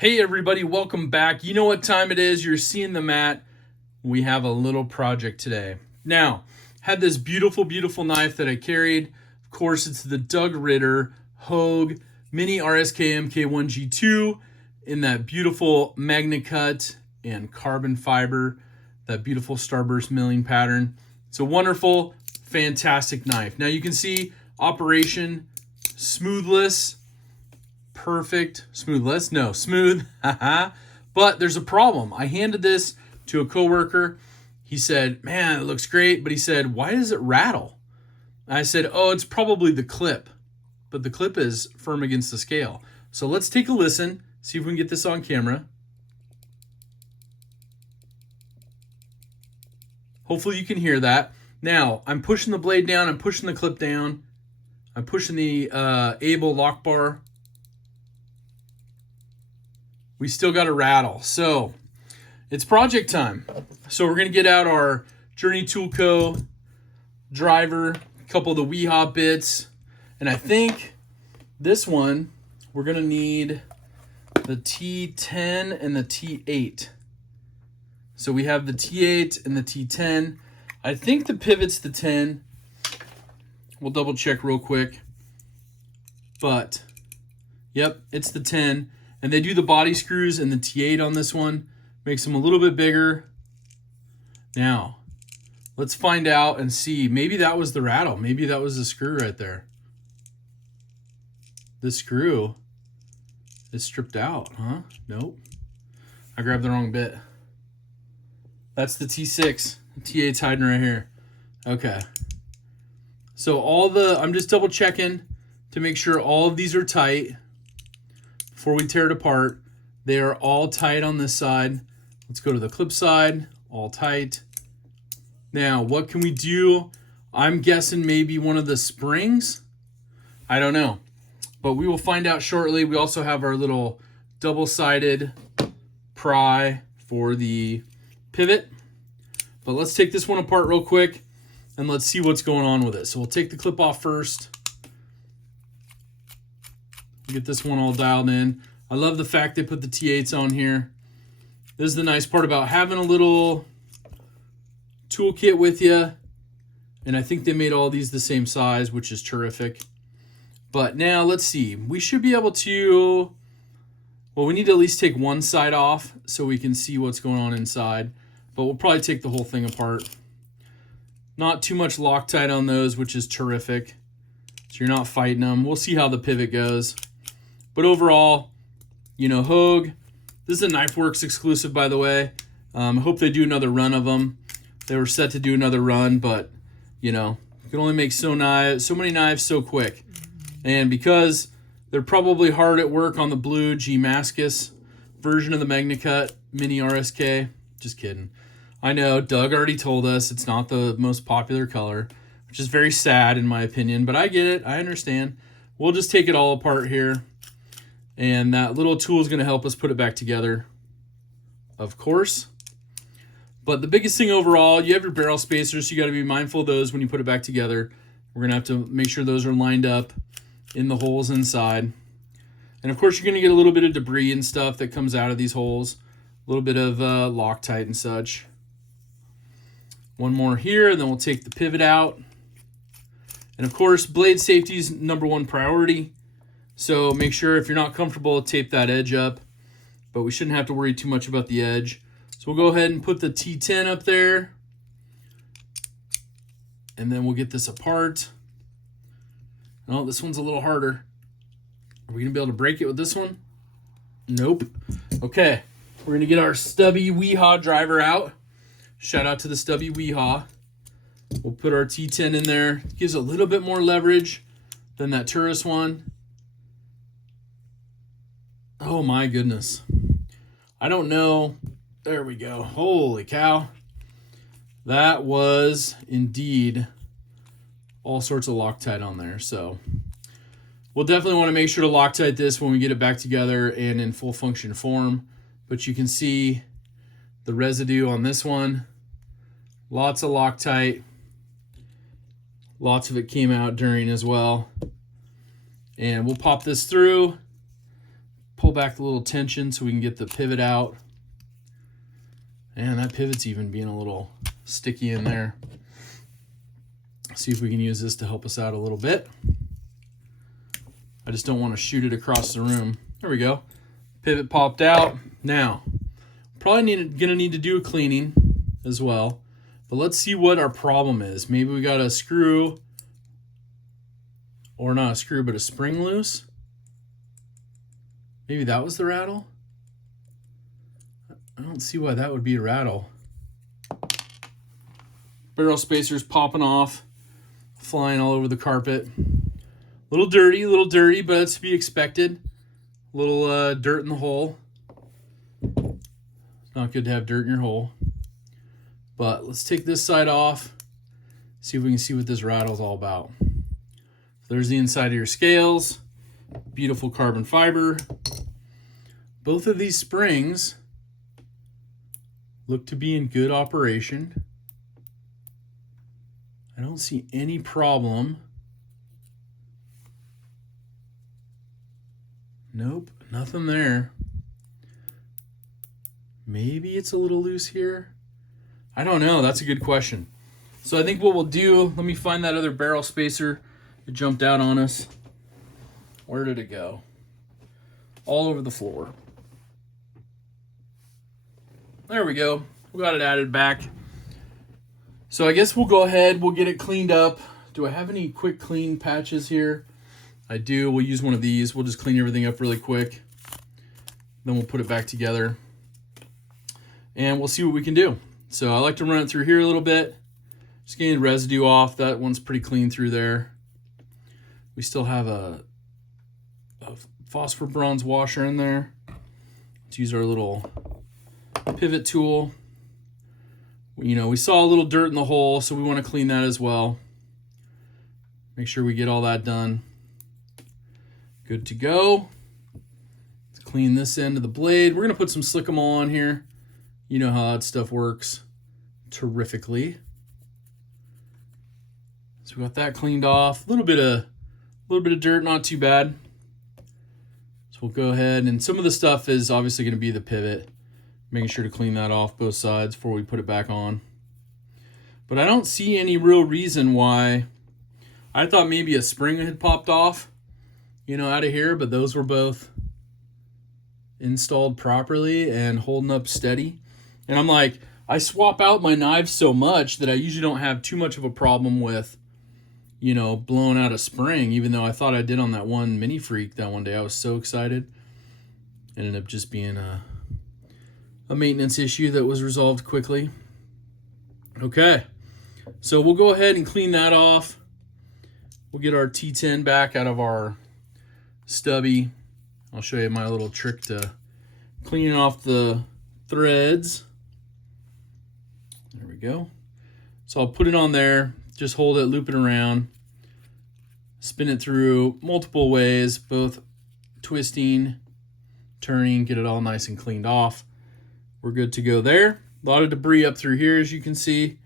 Hey everybody, welcome back. You know what time it is. You're seeing the mat. We have a little project today. Now, had this beautiful knife that I carried. Of course, it's the Doug Ritter Hogue Mini RSK MK1G2 in that beautiful Magna Cut and carbon fiber, that beautiful starburst milling pattern. It's a wonderful, fantastic knife. Now you can see operation smoothless. Perfect. Smoothless? No, smooth. But there's a problem. I handed this to a coworker. He said, man, it looks great. But he said, why does it rattle? I said, oh, it's probably the clip. But the clip is firm against the scale. So let's take a listen, see if we can get this on camera. Hopefully you can hear that. Now, I'm pushing the blade down. I'm pushing the clip down. I'm pushing the Able lock bar. We still got a rattle. So it's project time. So we're going to get out our Journey Tool Co. driver, a couple of the Weehaw bits. And I think this one, we're going to need the T10 and the T8. So we have the T8 and the T10. I think the pivot's the 10. We'll double check real quick. But, yep, it's the 10. And they do the body screws and the T8 on this one. Makes them a little bit bigger. Now, let's find out and see. Maybe that was the rattle. Maybe that was the screw right there. The screw is stripped out, huh? Nope. I grabbed the wrong bit. That's the T6. The T8's hiding right here. Okay. So I'm just double checking to make sure all of these are tight. Before we tear it apart, they are all tight on this side. Let's go to the clip side, all tight. Now, what can we do? I'm guessing maybe one of the springs. I don't know, but we will find out shortly. We also have our little double-sided pry for the pivot. But let's take this one apart real quick and let's see what's going on with it. So we'll take the clip off first. Get this one all dialed in. I love the fact they put the T8s on here. This is the nice part about having a little toolkit with you. And I think they made all these the same size, which is terrific. But now let's see. We should be able to, well, we need to at least take one side off so we can see what's going on inside. But we'll probably take the whole thing apart. Not too much Loctite on those, which is terrific. So you're not fighting them. We'll see how the pivot goes. But overall, you know, Hogue, this is a KnifeWorks exclusive, by the way. I hope they do another run of them. They were set to do another run, but, you know, you can only make so many knives so quick. And because they're probably hard at work on the blue G-Mascus version of the Magna Cut Mini RSK. Just kidding. I know, Doug already told us it's not the most popular color, which is very sad in my opinion, but I get it. I understand. We'll just take it all apart here. And that little tool is going to help us put it back together, of course. But the biggest thing overall, you have your barrel spacers. So you got to be mindful of those when you put it back together. We're going to have to make sure those are lined up in the holes inside. And of course, you're going to get a little bit of debris and stuff that comes out of these holes. A little bit of Loctite and such. One more here, and then we'll take the pivot out. And of course, blade safety is #1 priority. So make sure if you're not comfortable, tape that edge up. But we shouldn't have to worry too much about the edge. So we'll go ahead and put the T10 up there. And then we'll get this apart. Oh, this one's a little harder. Are we going to be able to break it with this one? Nope. Okay. We're going to get our stubby Weehaw driver out. Shout out to the stubby Weehaw. We'll put our T10 in there. It gives a little bit more leverage than that Turris one. Oh my goodness. I don't know. There we go. Holy cow. That was indeed all sorts of Loctite on there. So we'll definitely want to make sure to Loctite this when we get it back together and in full function form. But you can see the residue on this one. Lots of Loctite. Lots of it came out during as well. And we'll pop this through. pull back the little tension so we can get the pivot out. And that pivot's even being a little sticky in there. See if we can use this to help us out a little bit. I just don't want to shoot it across the room. There we go. Pivot popped out. Now, probably gonna need to do a cleaning as well. But let's see what our problem is. Maybe we got a screw, or not a screw, but a spring loose. Maybe that was the rattle. I don't see why that would be a rattle. Barrel spacers popping off, flying all over the carpet. A little dirty, but it's to be expected. A little dirt in the hole. It's not good to have dirt in your hole. But let's take this side off, see if we can see what this rattle's all about. There's the inside of your scales. Beautiful carbon fiber. Both of these springs look to be in good operation. I don't see any problem. Nope, nothing there. Maybe it's a little loose here. I don't know. That's a good question. So I think what we'll do, let me find that other barrel spacer. It jumped out on us. Where did it go? All over the floor. There we go. We got it added back. So I guess we'll go ahead. We'll get it cleaned up. Do I have any quick clean patches here? I do. We'll use one of these. We'll just clean everything up really quick. Then we'll put it back together. And we'll see what we can do. So I like to run it through here a little bit. Just getting the residue off. That one's pretty clean through there. We still have a phosphor bronze washer in there. Let's use our little pivot tool. You know, we saw a little dirt in the hole, so we want to clean that as well. Make sure we get all that done. Good to go. Let's clean this end of the blade. We're going to put some Slick'em on here. You know how that stuff works terrifically. So we got that cleaned off. A little bit of dirt, not too bad. So we'll go ahead, and some of the stuff is obviously going to be the pivot. Making sure to clean that off both sides before we put it back on. But I don't see any real reason why. I thought maybe a spring had popped off, you know, out of here, but those were both installed properly and holding up steady. And I'm like, I swap out my knives so much that I usually don't have too much of a problem with, you know, blowing out a spring, even though I thought I did on that one Mini Freak that one day. I was so excited. Ended up just being a maintenance issue that was resolved quickly. Okay, so we'll go ahead and clean that off. We'll get our T10 back out of our stubby. I'll show you my little trick to cleaning off the threads. There we go. So I'll put it on there, just hold it, loop it around, spin it through multiple ways, both twisting, turning, get it all nice and cleaned off. We're good to go there. A lot of debris up through here, as you can see.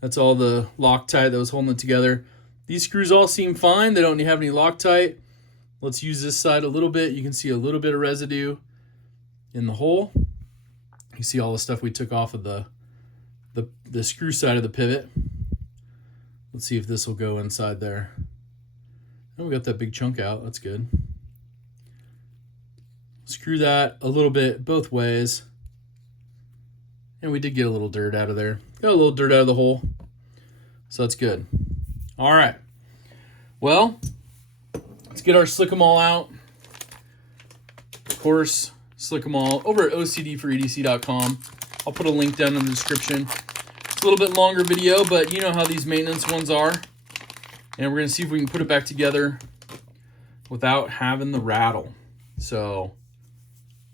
That's all the Loctite that was holding it together. These screws all seem fine. They don't have any Loctite. Let's use this side a little bit. You can see a little bit of residue in the hole. You see all the stuff we took off of the screw side of the pivot. Let's see if this will go inside there. Oh, we got that big chunk out. That's good. Screw that a little bit both ways. And we did get a little dirt out of there. Got a little dirt out of the hole. So that's good. All right. Well, let's get our Slick'em All out. Of course, Slick'em All over at ocdforedc.com. I'll put a link down in the description. It's a little bit longer video, but you know how these maintenance ones are. And we're going to see if we can put it back together without having the rattle. So,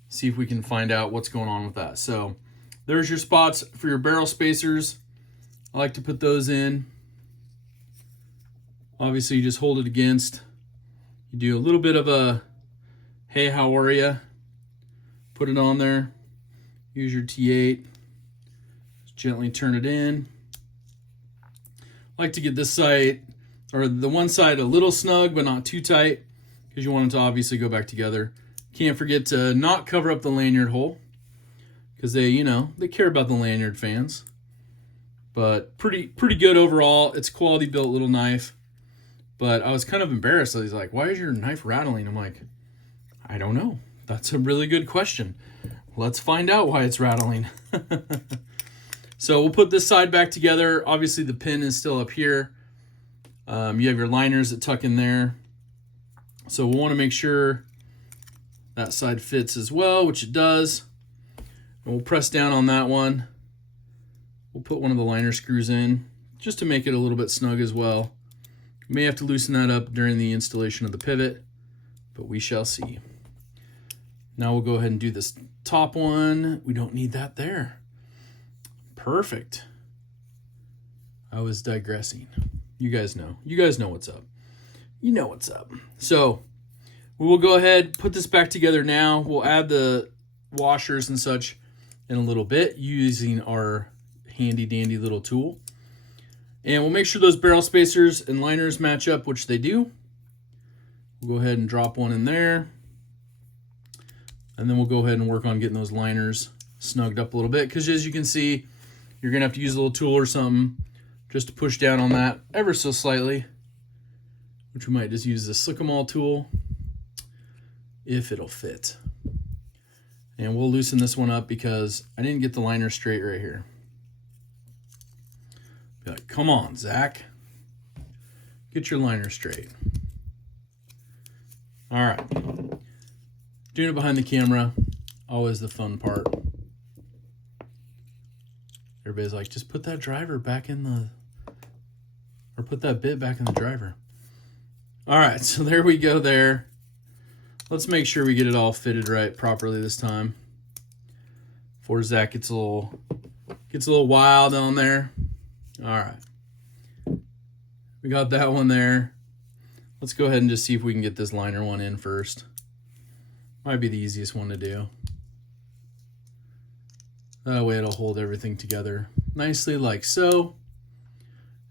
see if we can find out what's going on with that. So, there's your spots for your barrel spacers. I like to put those in. Obviously, you just hold it against. You do a little bit of a, hey, how are ya? Put it on there. Use your T8. Just gently turn it in. I like to get this side, or the one side a little snug, but not too tight, because you want it to obviously go back together. Can't forget to not cover up the lanyard hole because they care about the lanyard fans. But pretty good overall. It's a quality built little knife. But I was kind of embarrassed. He's like, why is your knife rattling? I'm like, I don't know. That's a really good question. Let's find out why it's rattling. So we'll put this side back together. Obviously the pin is still up here. You have your liners that tuck in there. So we'll want to make sure that side fits as well, which it does. And we'll press down on that one. We'll put one of the liner screws in just to make it a little bit snug as well. We may have to loosen that up during the installation of the pivot, but we shall see. Now we'll go ahead and do this top one. We don't need that there. Perfect. I was digressing. You guys know. You guys know what's up. You know what's up. So we will go ahead, put this back together now. We'll add the washers and such in a little bit using our handy dandy little tool. And we'll make sure those barrel spacers and liners match up, which they do. We'll go ahead and drop one in there. And then we'll go ahead and work on getting those liners snugged up a little bit. Because as you can see, you're going to have to use a little tool or something just to push down on that ever so slightly. Which we might just use the Slick-O-Maul tool if it'll fit. And we'll loosen this one up because I didn't get the liner straight right here. Be like, come on, Zach. Get your liner straight. All right. Doing it behind the camera, always the fun part. Everybody's like, just put that driver back in the, or put that bit back in the driver. All right, so there we go there. Let's make sure we get it all fitted right properly this time. Before Zach gets a little wild on there. All right. We got that one there. Let's go ahead and just see if we can get this liner one in first. Might be the easiest one to do. That way it'll hold everything together nicely like so.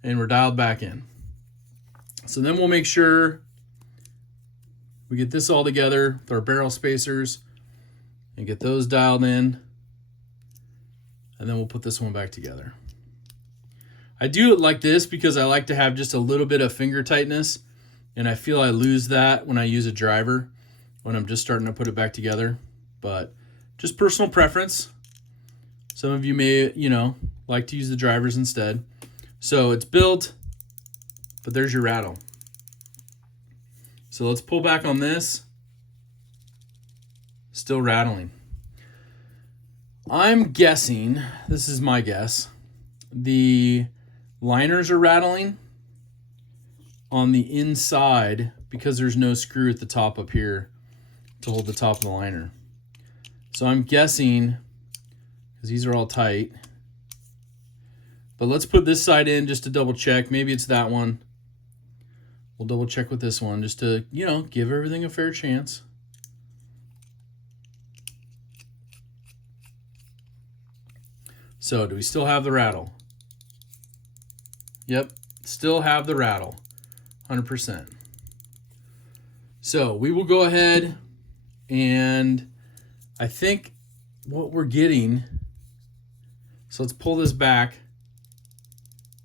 And we're dialed back in. So then we'll make sure we get this all together with our barrel spacers and get those dialed in. And then we'll put this one back together. I do it like this because I like to have just a little bit of finger tightness. And I feel I lose that when I use a driver, when I'm just starting to put it back together. But just personal preference. Some of you may, like to use the drivers instead. So it's built, but there's your rattle. So let's pull back on this. Still rattling. I'm guessing, this is my guess, the liners are rattling on the inside because there's no screw at the top up here to hold the top of the liner. So I'm guessing, because these are all tight, but let's put this side in just to double check. Maybe it's that one. We'll double check with this one just to, give everything a fair chance. So do we still have the rattle? Yep, still have the rattle, 100%. So we will go ahead and I think what we're getting, so let's pull this back.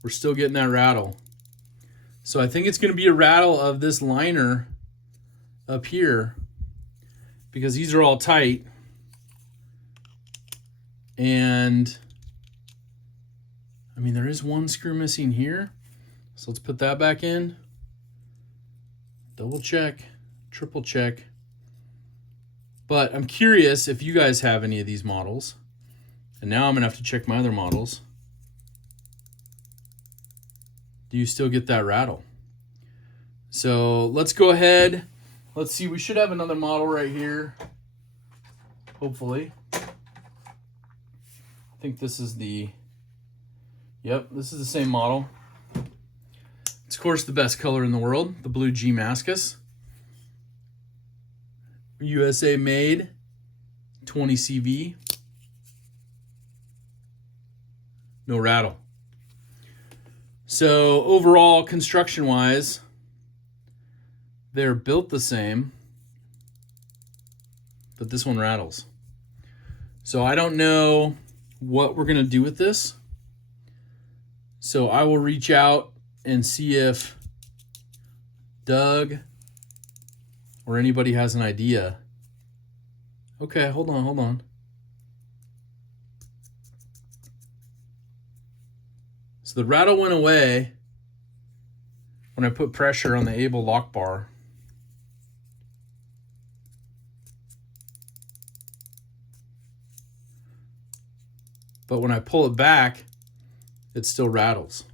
We're still getting that rattle. So I think it's going to be a rattle of this liner up here because these are all tight. And I mean, there is one screw missing here. So let's put that back in. Double check, triple check. But I'm curious if you guys have any of these models. And now I'm going to have to check my other models. Do you still get that rattle? So let's go ahead. Let's see, we should have another model right here. Hopefully. I think this is this is the same model. It's of course the best color in the world, the blue G Mascus. USA made, 20 CV. No rattle. So overall, construction-wise, they're built the same. but this one rattles. So I don't know what we're gonna do with this. So I will reach out and see if Doug or anybody has an idea. Okay, hold on. So the rattle went away when I put pressure on the Able lock bar. But when I pull it back, it still rattles.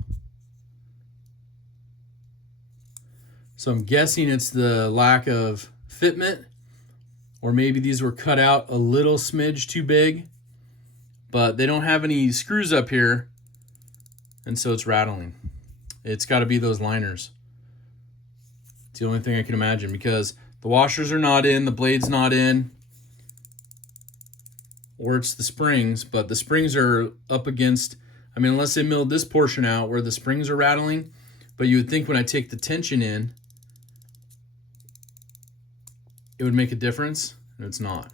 So I'm guessing it's the lack of fitment, or maybe these were cut out a little smidge too big, but they don't have any screws up here, and so it's rattling. It's got to be those liners. It's the only thing I can imagine, because the washers are not in, the blade's not in, or it's the springs, but the springs are up against, I mean, unless they milled this portion out where the springs are rattling, but you would think when I take the tension in, it would make a difference, and it's not.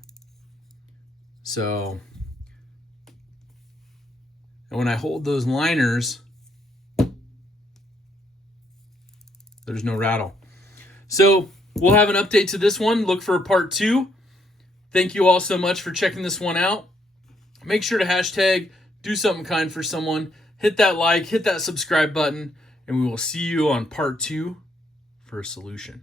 So, and when I hold those liners, there's no rattle. So we'll have an update to this one. Look for part 2. Thank you all so much for checking this one out. Make sure to hashtag do something kind for someone. Hit that like, hit that subscribe button, and we will see you on part 2 for a solution.